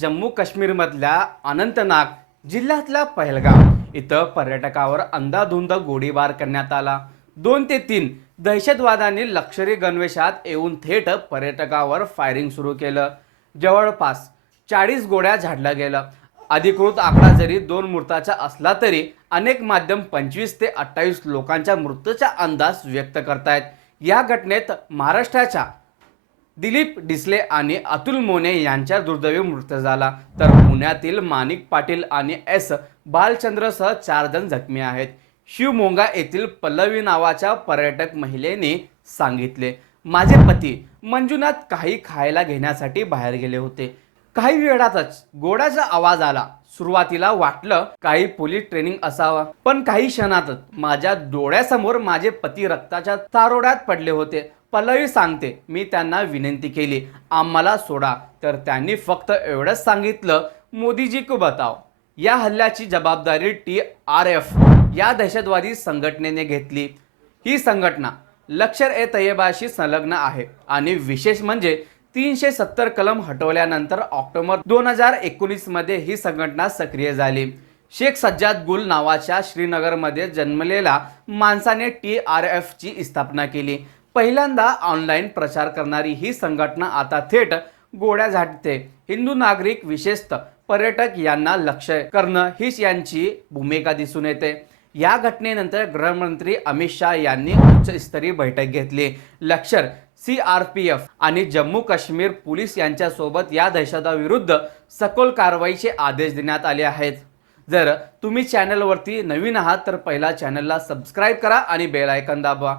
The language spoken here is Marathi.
जम्मू काश्मीरमधल्या अनंतनाग जिल्ह्यातला पहलगाव इथं पर्यटकावर अंदाधुंद गोळीबार करण्यात आला. दोन ते तीन दहशतवाद्यांनी लष्करी गणवेशात येऊन थेट पर्यटकावर फायरिंग सुरू केलं. जवळपास चाळीस गोळ्या झाडल्या गेलं अधिकृत आकडा जरी दोन मृताचा असला तरी अनेक माध्यम पंचवीस ते अठ्ठावीस लोकांच्या मृत्यूचा अंदाज व्यक्त करतायत. या घटनेत महाराष्ट्राच्या दिलीप डिसले आणि अतुल मोने यांच्या दुर्दैवी मृत्यू झाला. तर पुण्यातील माणिक पाटील आणि एस बालचंद्रसह चार जण जखमी आहेत. शिवमोंगा येथील पल्लवी नावाच्या पर्यटक महिलेने सांगितले. माझे पती मंजुनाथ काही खायला घेण्यासाठी बाहेर गेले होते. काही वेळातच गोड्याचा आवाज आला. सुरुवातीला वाटलं काही पोलीस ट्रेनिंग असावा पण काही क्षणातच माझ्या डोळ्यासमोर माझे पती रक्ताच्या तारोड्यात पडले होते. पल्लवी सांगते मी त्यांना विनंती केली आम्हाला सोडा. तर त्यांनी फक्त एवढंच सांगितलं मोदीजी को बताव या हल्ल्याची जबाबदारी टी आर एफ या दहशतवादी संघटनेने घेतली. ही संघटना लक्षर ए तय्यबाशी संलग्न आहे आणि विशेष म्हणजे तीनशे सत्तर कलम हटवल्यानंतर ऑक्टोबर दोन हजार एकोणीसमध्ये ही संघटना सक्रिय झाली. शेख सज्जाद गुल नावाच्या श्रीनगरमध्ये जन्मलेल्या माणसाने टी आर एफची स्थापना केली. पहिल्यांदा ऑनलाईन प्रचार करणारी ही संघटना आता थेट गोळ्या झाडते. हिंदू नागरिक विशेषतः पर्यटक यांना लक्ष करणं हीच यांची भूमिका दिसून येते. या घटनेनंतर गृहमंत्री अमित शहा यांनी उच्चस्तरीय बैठक घेतली. लष्कर सी आर पी एफ आणि जम्मू काश्मीर पोलीस यांच्यासोबत या दहशताविरुद्ध सखोल कारवाईचे आदेश देण्यात आले आहेत. जर तुम्ही चॅनलवरती नवीन आहात तर पहिला चॅनलला सबस्क्राईब करा आणि बेल आयकन दाबवा.